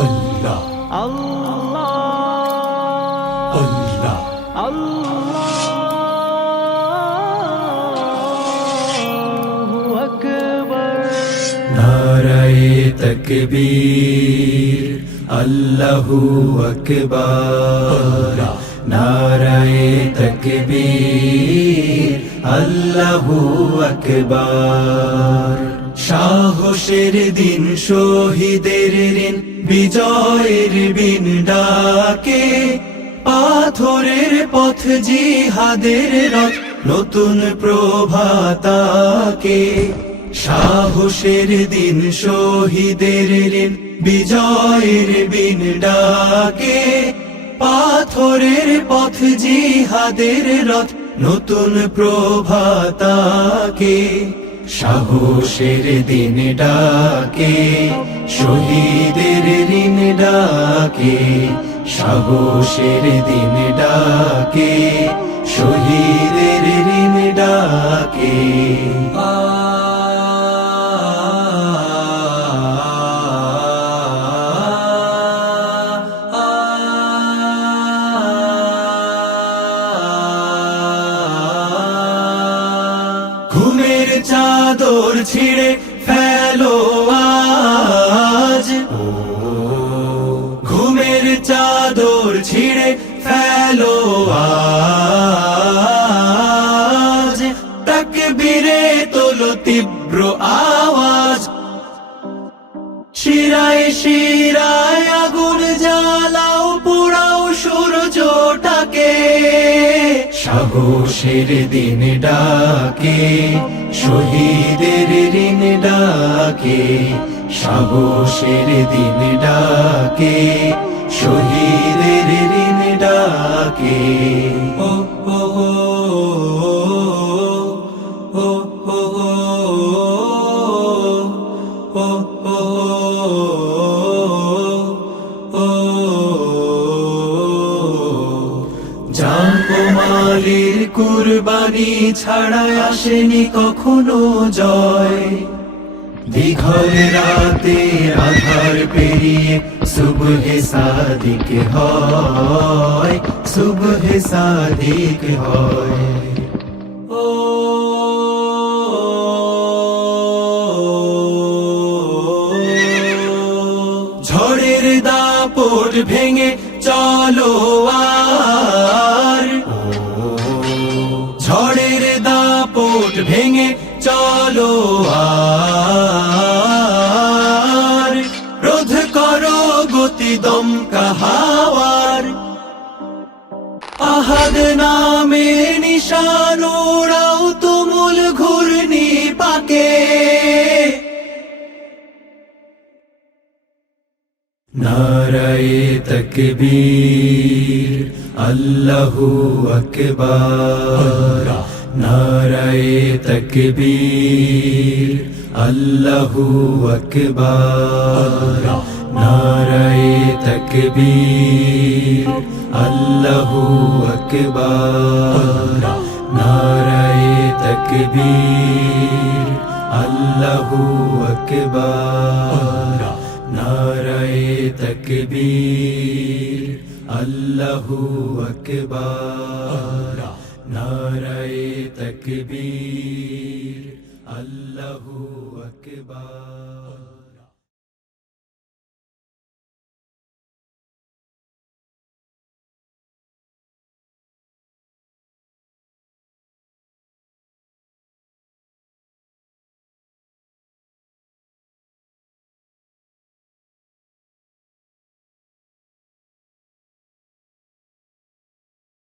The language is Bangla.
আল্লাহ আল্লাহ আল্লাহ আল্লাহু আকবার। নারায়ে তাকবীর আল্লাহু আকবার নারায়ে তাকবীর আল্লাহু আকবার। সাহসের দিন শহীদের ঋণ বিজয়ের বিন ডাকে, পাথরের পথ জিহাদের রথ নতুন প্রভাতাকে। সাহসের দিন শহীদের ঋণ বিজয়ের বিন ডাকে, পাথরের পথ জিহাদের রথ নতুন প্রভাতাকে। সাহসের দিন ডাকে, শহীদের ঋণ ডাকে, সাহসের দিন ডাকে, শহীদের ঋণ ডাকে। ঘুমের চাদর ছিঁড়ে ফেলো আজ, ঘুমের চাদর ছিঁড়ে ফেলো আজ। তাকবীরে তোলো তীব্র আওয়াজ, শিরায় শিরায় আগুন জ্বালাও, পোড়াও সূর্যটাকে। সাহসের দিন ডাকে, শহীদের ঋণ ডাকে, সাহসের দিন ডাকে, শহীদের ঋণ ডাকে। ও ও ও ও ও ও ও জানমালের কুরবানি ছাড়া আসেনি কখনো জয়। দীঘল রাতে আধার পেরিয়ে সুবহে সাদিক হয়, সুবহে সাদিক হয়। ও ঝড়ের দাপট ভেঙে চলো আর, ঝড়ের দাপট ভেঙে চলো আর। রোধ করো গতি দমকা হাওয়ার, আহাদ নামে নিশান ওড়াও তুমুল ঘূর্ণি পাকে। নারায়ে তাকবীর আল্লাহু আকবার নারায়ে তাকবীর আল্লাহু আকবার নারায়ে তাকবীর আল্লাহু আকবার নারায়ে তাকবীর আল্লাহু আকবার নারায়ে তাকবীর আল্লাহু আকবার নারায়ে তাকবীর আল্লাহু আকবার।